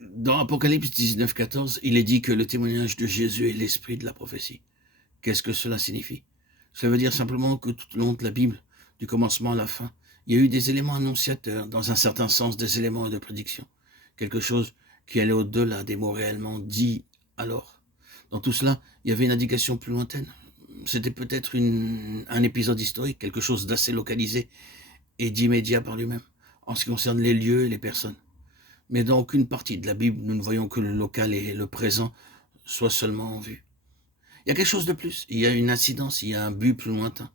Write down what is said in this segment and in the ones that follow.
Dans Apocalypse 19, 14, il est dit que le témoignage de Jésus est l'esprit de la prophétie. Qu'est-ce que cela signifie? Cela veut dire simplement que tout au long de la Bible, du commencement à la fin, il y a eu des éléments annonciateurs, dans un certain sens des éléments de prédiction. Quelque chose qui allait au-delà des mots réellement dits alors. Dans tout cela, il y avait une indication plus lointaine. C'était peut-être un épisode historique, quelque chose d'assez localisé et d'immédiat par lui-même, en ce qui concerne les lieux et les personnes. Mais dans aucune partie de la Bible, nous ne voyons que le local et le présent soient seulement en vue. Il y a quelque chose de plus, il y a une incidence, il y a un but plus lointain.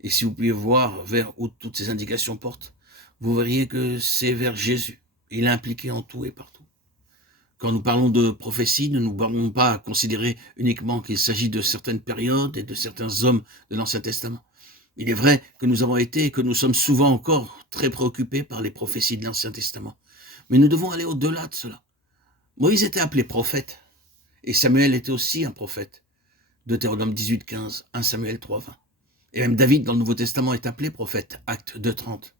Et si vous pouvez voir vers où toutes ces indications portent, vous verriez que c'est vers Jésus. Il est impliqué en tout et partout. Quand nous parlons de prophétie, nous ne parlons pas à considérer uniquement qu'il s'agit de certaines périodes et de certains hommes de l'Ancien Testament. Il est vrai que nous avons été et que nous sommes souvent encore très préoccupés par les prophéties de l'Ancien Testament. Mais nous devons aller au-delà de cela. Moïse était appelé prophète, et Samuel était aussi un prophète. Deutéronome 18, 15, 1 Samuel 3, 20. Et même David dans le Nouveau Testament est appelé prophète, Acte 2, 30.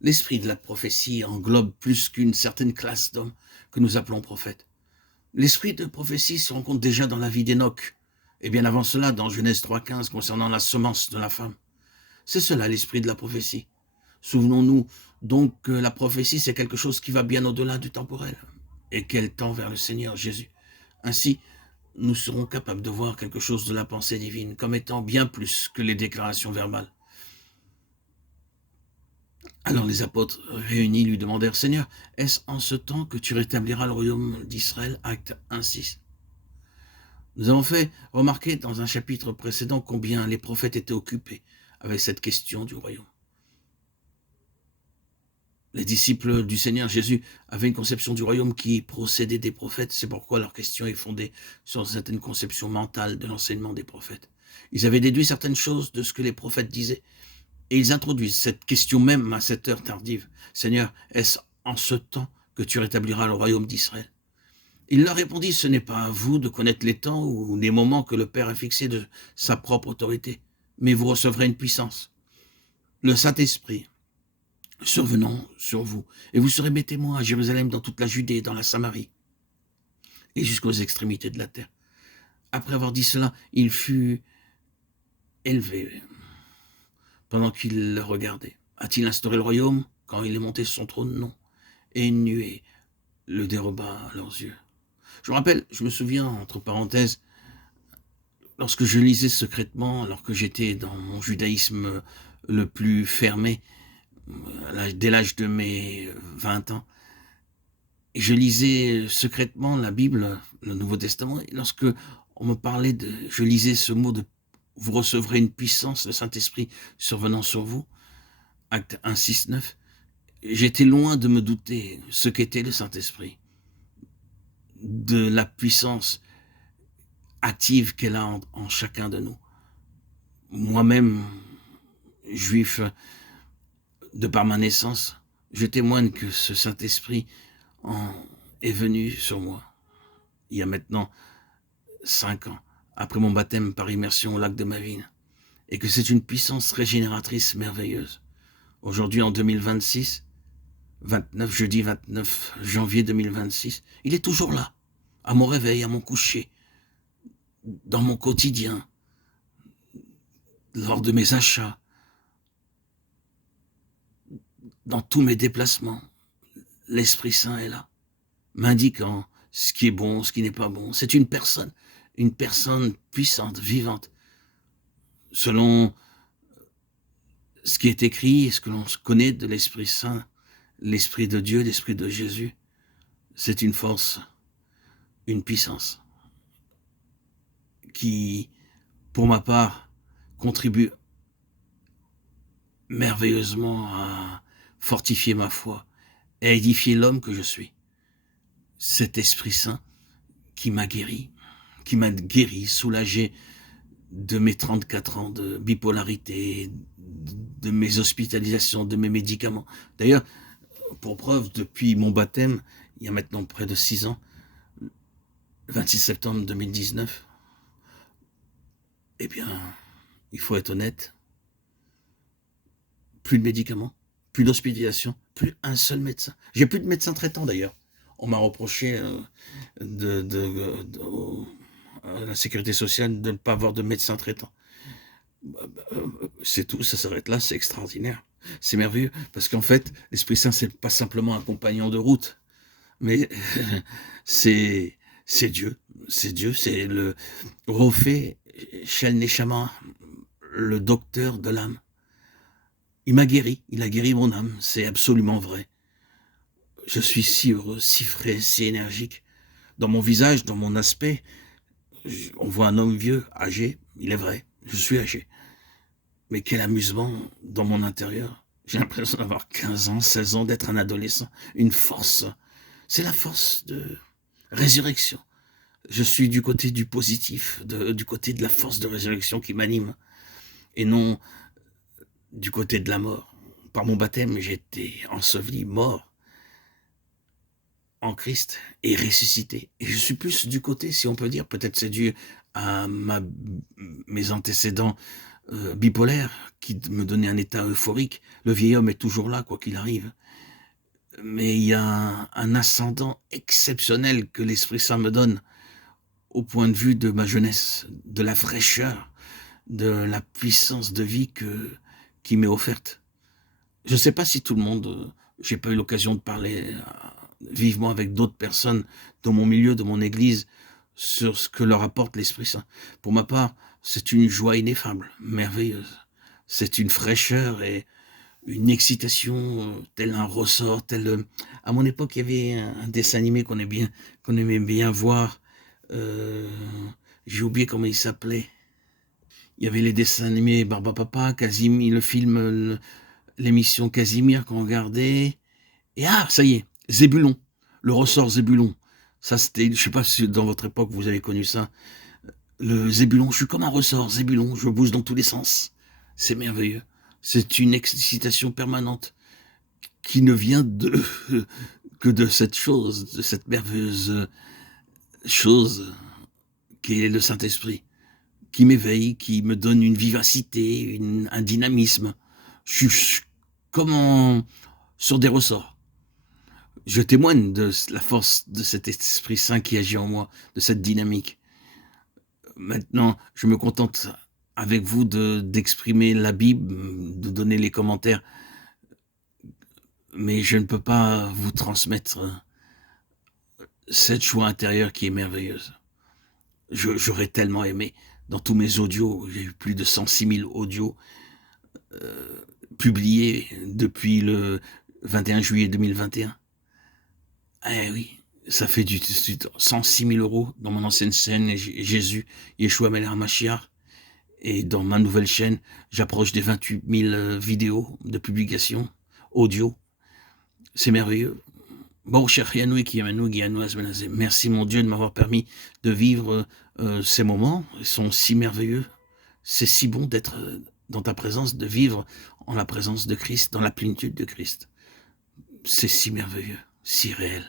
L'esprit de la prophétie englobe plus qu'une certaine classe d'hommes que nous appelons prophètes. L'esprit de prophétie se rencontre déjà dans la vie d'Enoch, et bien avant cela dans Genèse 3, 15 concernant la semence de la femme. C'est cela l'esprit de la prophétie. Souvenons-nous donc que la prophétie c'est quelque chose qui va bien au-delà du temporel et qu'elle tend vers le Seigneur Jésus. Ainsi, nous serons capables de voir quelque chose de la pensée divine comme étant bien plus que les déclarations verbales. Alors les apôtres réunis lui demandèrent, Seigneur, est-ce en ce temps que tu rétabliras le royaume d'Israël? Acte 1, 6. Nous avons fait remarquer dans un chapitre précédent combien les prophètes étaient occupés avec cette question du royaume. Les disciples du Seigneur Jésus avaient une conception du royaume qui procédait des prophètes. C'est pourquoi leur question est fondée sur certaines conceptions mentales de l'enseignement des prophètes. Ils avaient déduit certaines choses de ce que les prophètes disaient. Et ils introduisent cette question même à cette heure tardive. Seigneur, est-ce en ce temps que tu rétabliras le royaume d'Israël? Il leur répondit, ce n'est pas à vous de connaître les temps ou les moments que le Père a fixés de sa propre autorité, mais vous recevrez une puissance. Le Saint-Esprit survenant sur vous, et vous serez mes témoins à Jérusalem, dans toute la Judée, dans la Samarie, et jusqu'aux extrémités de la terre. Après avoir dit cela, il fut élevé pendant qu'il le regardait. A-t-il instauré le royaume quand il est monté sur son trône? Non. Et une nuée le déroba à leurs yeux. Je me souviens, entre parenthèses, lorsque je lisais secrètement, alors que j'étais dans mon judaïsme le plus fermé, dès l'âge de mes 20 ans, et je lisais secrètement la Bible, le Nouveau Testament, et lorsque on me parlait je lisais ce mot de « vous recevrez une puissance, le Saint-Esprit survenant sur vous », Acte 1, 6, 9, j'étais loin de me douter ce qu'était le Saint-Esprit, de la puissance active qu'elle a en chacun de nous. Moi-même, juif de par ma naissance, je témoigne que ce Saint-Esprit est venu sur moi il y a maintenant 5 ans, après mon baptême par immersion au lac de Mavine, et que c'est une puissance régénératrice merveilleuse. Aujourd'hui, en 2026, jeudi 29 janvier 2026, il est toujours là, à mon réveil, à mon coucher, dans mon quotidien, lors de mes achats, dans tous mes déplacements. L'Esprit Saint est là, m'indiquant ce qui est bon, ce qui n'est pas bon. C'est une personne puissante, vivante, selon ce qui est écrit et ce que l'on connaît de l'Esprit Saint, l'Esprit de Dieu, l'Esprit de Jésus. C'est une force, une puissance qui, pour ma part, contribue merveilleusement à fortifier ma foi et à édifier l'homme que je suis. Cet Esprit Saint qui m'a guéri, soulagé de mes 34 ans de bipolarité, de mes hospitalisations, de mes médicaments. D'ailleurs, pour preuve, depuis mon baptême, il y a maintenant près de 6 ans, le 26 septembre 2019, eh bien, il faut être honnête, plus de médicaments, plus d'hospitalisation, plus un seul médecin. J'ai plus de médecin traitant d'ailleurs. On m'a reproché à la sécurité sociale de ne pas avoir de médecin traitant. C'est tout, ça s'arrête là, c'est extraordinaire. C'est merveilleux, parce qu'en fait, l'Esprit Saint, c'est pas simplement un compagnon de route, mais c'est Dieu. C'est Dieu, c'est le Rophé Shel Neshama, le docteur de l'âme. Il m'a guéri, il a guéri mon âme, c'est absolument vrai. Je suis si heureux, si frais, si énergique. Dans mon visage, dans mon aspect, on voit un homme vieux, âgé, il est vrai, je suis âgé. Mais quel amusement dans mon intérieur. J'ai l'impression d'avoir 15 ans, 16 ans, d'être un adolescent. Une force. C'est la force de résurrection. Je suis du côté du positif, du côté de la force de résurrection qui m'anime. Et non du côté de la mort. Par mon baptême, j'ai été enseveli, mort en Christ et ressuscité. Et je suis plus du côté, si on peut dire, peut-être c'est dû à mes antécédents bipolaires qui me donnaient un état euphorique. Le vieil homme est toujours là, quoi qu'il arrive. Mais il y a un ascendant exceptionnel que l'Esprit Saint me donne au point de vue de ma jeunesse, de la fraîcheur, de la puissance de vie qui m'est offerte. Je ne sais pas si tout le monde, j'ai pas eu l'occasion de parler vivement avec d'autres personnes dans mon milieu, de mon église, sur ce que leur apporte l'Esprit Saint. Pour ma part, c'est une joie ineffable, merveilleuse. C'est une fraîcheur et une excitation, tel un ressort, tel... À mon époque, il y avait un dessin animé qu'on aimait bien voir. J'ai oublié comment il s'appelait. Il y avait les dessins animés Barbapapa, Casimir, le film, l'émission Casimir qu'on regardait. Et ça y est, Zébulon, le ressort Zébulon. Ça, c'était, je sais pas si dans votre époque vous avez connu ça. Le Zébulon, je suis comme un ressort, Zébulon, je bouge dans tous les sens. C'est merveilleux. C'est une excitation permanente qui ne vient que de cette chose, de cette merveilleuse chose qui est le Saint-Esprit, qui m'éveille, qui me donne une vivacité, un dynamisme. Je suis comme sur des ressorts. Je témoigne de la force de cet Esprit Saint qui agit en moi, de cette dynamique. Maintenant, je me contente avec vous d'exprimer la Bible, de donner les commentaires, mais je ne peux pas vous transmettre cette joie intérieure qui est merveilleuse. J'aurais tellement aimé, dans tous mes audios, j'ai eu plus de 106 000 audios publiés depuis le 21 juillet 2021. Eh oui, ça fait du 106 000 € dans mon ancienne chaîne, Jésus, Yeshua Melech Mashiach. Et dans ma nouvelle chaîne, j'approche des 28 000 vidéos de publication, audio. C'est merveilleux. Bon, cher Yannou qui merci mon Dieu de m'avoir permis de vivre ces moments. Ils sont si merveilleux. C'est si bon d'être dans ta présence, de vivre en la présence de Christ, dans la plénitude de Christ. C'est si merveilleux, si réel,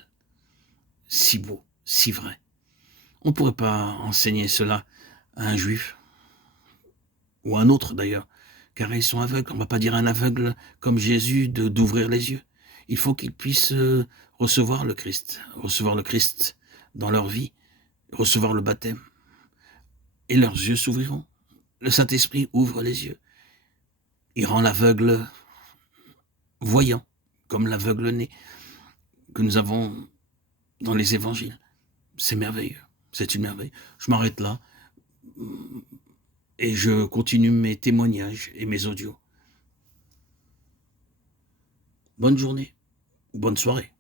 si beau, si vrai. On ne pourrait pas enseigner cela à un juif, ou à un autre d'ailleurs, car ils sont aveugles. On ne va pas dire à un aveugle comme Jésus d'ouvrir les yeux. Il faut qu'ils puissent recevoir le Christ dans leur vie, recevoir le baptême, et leurs yeux s'ouvriront. Le Saint-Esprit ouvre les yeux. Il rend l'aveugle voyant, comme l'aveugle-né que nous avons dans les évangiles. C'est merveilleux, c'est une merveille. Je m'arrête là et je continue mes témoignages et mes audios. Bonne journée, bonne soirée.